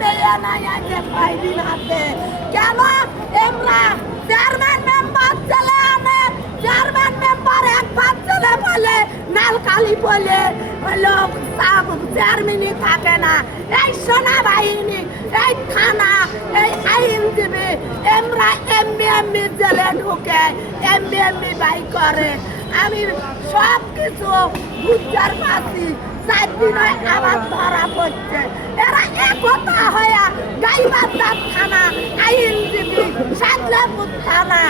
মেয়ে নাই আছে কয়দিন হাতে কেন এমরা চেয়ারম্যান মেম্বার ছেলে আনে চেয়ারম্যান মেম্বার একবার ছেলে বলে নালকালি বলে হলো চেয়ারম্যানই থাকে না এই সেনাবাহিনী এই থানা এই আইনজীবী এমরা এমবি জেলে ঢুকে এমবি বাই করে আমি সব কিছু বুঝার পাচ্ছি 4 দিন আবার ধরা পড়ছে এরা একতা হয়ে গাইবান্ধার থানা আইনজীবী সাদলাপুর থানা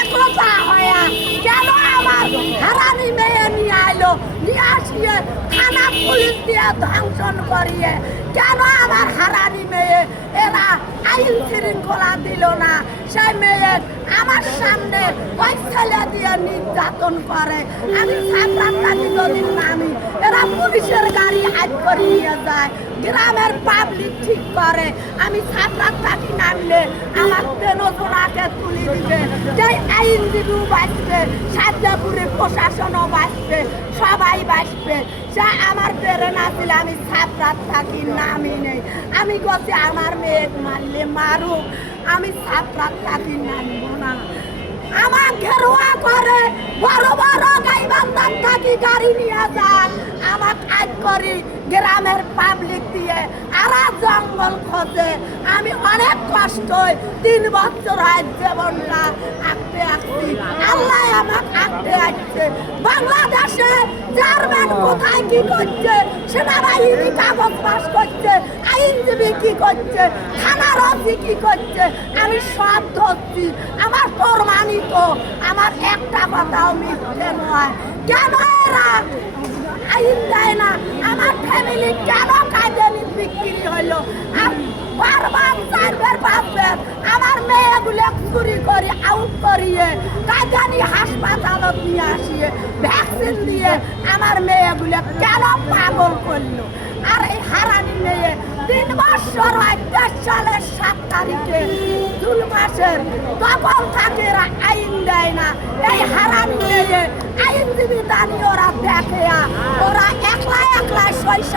একতা হয়ে কেন আমার হারানি মেয়ে নিয়ে আইলো নিয়ে আসিয়ে থানা পুলিশ দিয়ে ধ্বংসন করিয়ে কেন আমার হারানি মেয়ে এরা আইন শৃঙ্খলা দিল না সেই মেয়ে আমার সামনে ওই ছেলে দিয়ে নির্যাতন করে আমি সাবরাত্তাকে যদি নামি এরা পুলিশের গাড়ি হাত করে নিয়ে যায় গ্রামের পাবলিক ঠিক করে আমি সাবরাত্তাকে নামলে আমার তেনজোনাকে তুলে দিবে যেই আইনজীবী বাঁচবে সাজাপুরের প্রশাসনও বাঁচবে সবাই বাঁচবে যা আমার প্রেরণা ছিল আমি সাবরাত্তাকে নামি নেই আমি বলছি আমার মেয়ে মারলে মারুক আমি সাবরাত্তাকে নামবো না আমার ঘেরোয়া করে বড় বড় গাইবান্ধার থাকি গাড়ি নিয়ে যান আমার কাজ করি গ্রামের পাবলিক দিয়ে আর জঙ্গল খোঁজে আমি অনেক কষ্ট 3 বছর হয় জীবনটা আঁকতে আসছি আল্লাহ আমাকে আঁকতে আসছে বাংলাদেশে চেয়ারম্যান কোথায় কি করছে সেনাবাহিনী কাগজ পাস করছে আইনজীবী কি করছে থানার ওসি কি করছে আমি সব ধরছি আমার প্রমাণিত আমার একটা কথাও মিথ্যে নয় কেন এরা আইন দেয় না আমার ফ্যামিলি কেন কাজে বিক্রি হলো বারবার 4 বার আমার মেয়েগুলো চুরি করে আউট করিয়ে কাজানি হাসপাতালত নিয়ে আসিয়ে ভ্যাকসিন দিয়ে আমার মেয়েগুলো কেন পাগল করলো আর এই হারানি মেয়ে 3 বছর হয় 23 সালের 7 তারিখে জুন মাসের তখন থাকে এরা আইন দেয় না এই হারানি মেয়ে আইনজীবী দানি ওরা দেখে ওরা একলা একলা 6